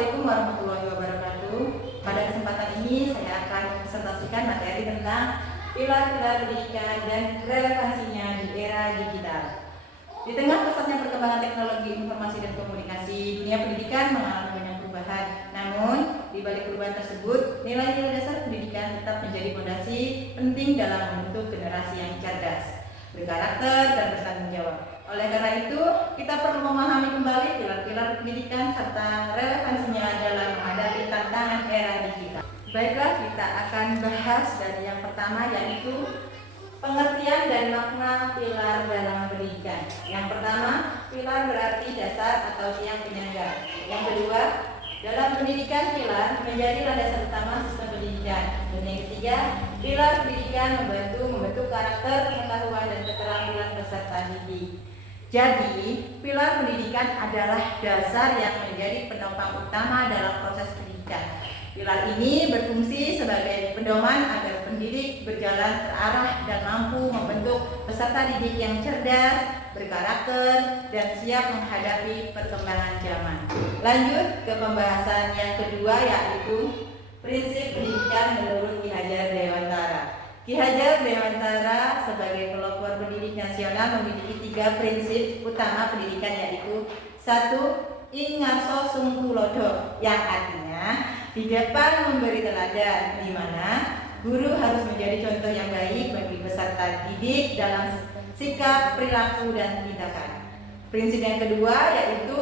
Assalamualaikum warahmatullahi wabarakatuh. Pada kesempatan ini saya akan mempresentasikan materi tentang pilar-pilar pendidikan dan relevansinya di era digital. Di tengah pesatnya perkembangan teknologi informasi dan komunikasi, dunia pendidikan mengalami banyak perubahan. Namun, di balik perubahan tersebut, nilai-nilai dasar pendidikan tetap menjadi fondasi penting dalam membentuk generasi yang cerdas, berkarakter, dan bertanggung jawab. Oleh karena itu, kita perlu memahami kembali pilar-pilar pendidikan serta relevansinya dalam menghadapi tantangan era digital. Baiklah, kita akan bahas dari yang pertama, yaitu pengertian dan makna pilar dalam pendidikan. Yang pertama, pilar berarti dasar atau tiang penyangga. Yang kedua, dalam pendidikan pilar menjadi landasan utama sistem pendidikan. Dan yang ketiga, pilar pendidikan membentuk karakter, pengetahuan, dan keterampilan peserta didik. Jadi, pilar pendidikan adalah dasar yang menjadi penopang utama dalam proses pendidikan. Pilar ini berfungsi sebagai pedoman agar pendidik berjalan terarah dan mampu membentuk peserta didik yang cerdas, berkarakter, dan siap menghadapi perkembangan zaman. Lanjut ke pembahasan yang kedua, yaitu prinsip pendidikan menurut Ki Hajar Dewantara. Ki Hajar Dewantara sebagai pelopor pendidik nasional memiliki 3 prinsip utama pendidikan, yaitu 1. In ngarso sung tulodo, yang artinya di depan memberi teladan, di mana guru harus menjadi contoh yang baik bagi peserta didik dalam sikap, perilaku, dan tindakan. Prinsip yang kedua yaitu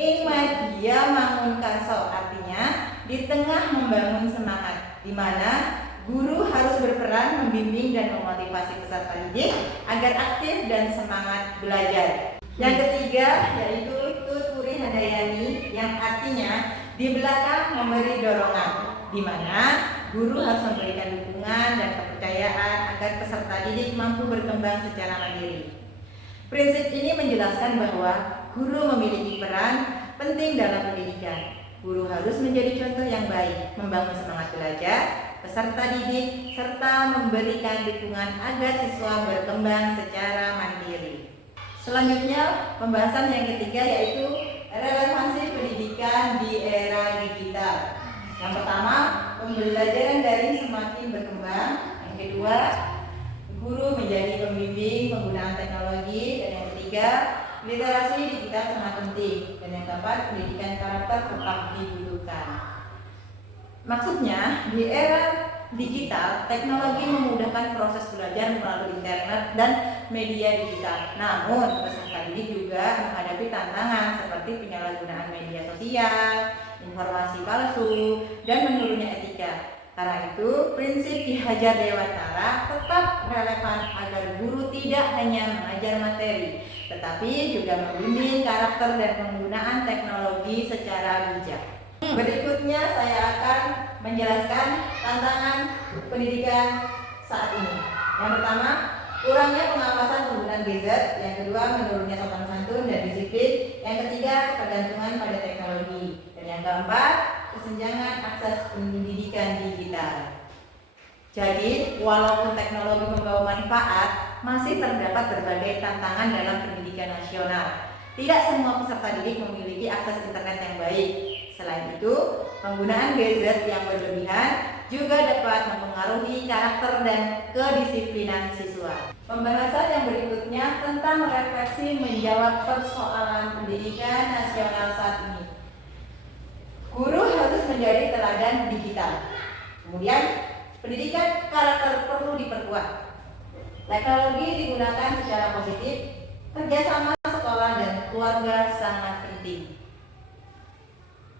in media mangun karso, artinya di tengah membangun semangat, di mana guru harus berperan membimbing dan memotivasi peserta didik agar aktif dan semangat belajar. Yang ketiga yaitu tuturi handayani, yang artinya di belakang memberi dorongan, di mana guru harus memberikan dukungan dan kepercayaan agar peserta didik mampu berkembang secara mandiri. Prinsip ini menjelaskan bahwa guru memiliki peran penting dalam pendidikan. Guru harus menjadi contoh yang baik, membangun semangat belajar peserta didik, serta memberikan dukungan agar siswa berkembang secara mandiri. Selanjutnya, pembahasan yang ketiga yaitu relevansi pendidikan di era digital. Yang pertama, pembelajaran daring semakin berkembang. Yang kedua, guru menjadi pembimbing penggunaan teknologi. Dan yang ketiga, literasi digital sangat penting. Dan yang keempat, pendidikan karakter tetap dibutuhkan. Maksudnya, di era digital, teknologi memudahkan proses belajar melalui internet dan media digital. Namun, peserta didik juga menghadapi tantangan seperti penyalahgunaan media sosial, informasi palsu, dan menurunnya etika. Karena itu, prinsip Ki Hajar Dewantara tetap relevan agar guru tidak hanya mengajar materi, tetapi juga membimbing karakter dan penggunaan teknologi secara bijak. Berikutnya saya akan menjelaskan tantangan pendidikan saat ini. Yang pertama, kurangnya pengawasan penggunaan gadget. Yang kedua, menurunnya sopan santun dan disiplin. Yang ketiga, ketergantungan pada teknologi. Dan yang keempat, kesenjangan akses pendidikan digital. Jadi, walaupun teknologi membawa manfaat, masih terdapat berbagai tantangan dalam pendidikan nasional. Tidak semua peserta didik memiliki akses internet yang baik. Selain itu, penggunaan gadget yang berlebihan juga dapat mempengaruhi karakter dan kedisiplinan siswa. Pembahasan yang berikutnya tentang refleksi menjawab persoalan pendidikan nasional saat ini. Guru harus menjadi teladan digital. Kemudian, pendidikan karakter perlu diperkuat. Teknologi digunakan secara positif, kerjasama sekolah dan keluarga sangat penting.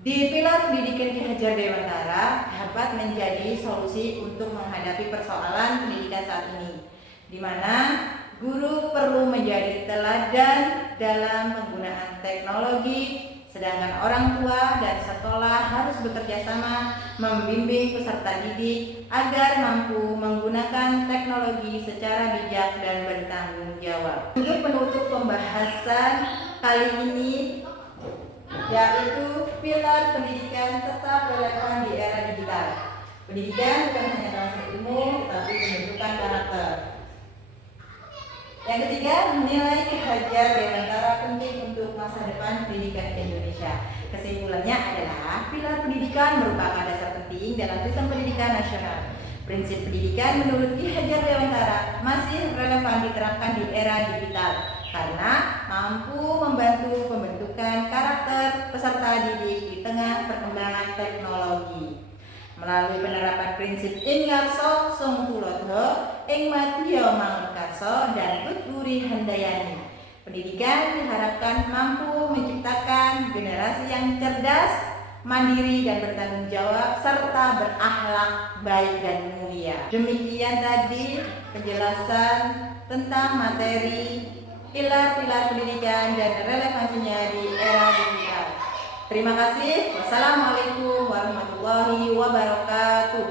Di pilar pendidikan Ki Hajar Dewantara dapat menjadi solusi untuk menghadapi persoalan pendidikan saat ini, di mana guru perlu menjadi teladan dalam penggunaan teknologi, sedangkan orang tua dan sekolah harus bekerja sama membimbing peserta didik agar mampu menggunakan teknologi secara bijak dan bertanggung jawab. Untuk penutup pembahasan kali ini, yaitu pilar pendidikan tetap relevan di era digital. Pendidikan bukan hanya transfer ilmu, tetapi pembentukan karakter. Yang ketiga, nilai Ki Hajar Dewantara penting untuk masa depan pendidikan Indonesia. Kesimpulannya adalah pilar pendidikan merupakan dasar penting dalam sistem pendidikan nasional. Prinsip pendidikan menurut Ki Hajar Dewantara masih relevan diterapkan di era digital karena mampu membantu pembentukan karakter peserta didik di tengah perkembangan teknologi. Melalui penerapan prinsip Ingarso Songtulodo, Ingmatio Mangunkarso, dan Tutburi Handayani, pendidikan diharapkan mampu menciptakan generasi yang cerdas, mandiri dan bertanggung jawab, serta berakhlak baik dan mulia. Demikian tadi penjelasan tentang materi pilar-pilar pendidikan dan relevansinya di era digital. Terima kasih. Wassalamualaikum warahmatullahi wabarakatuh.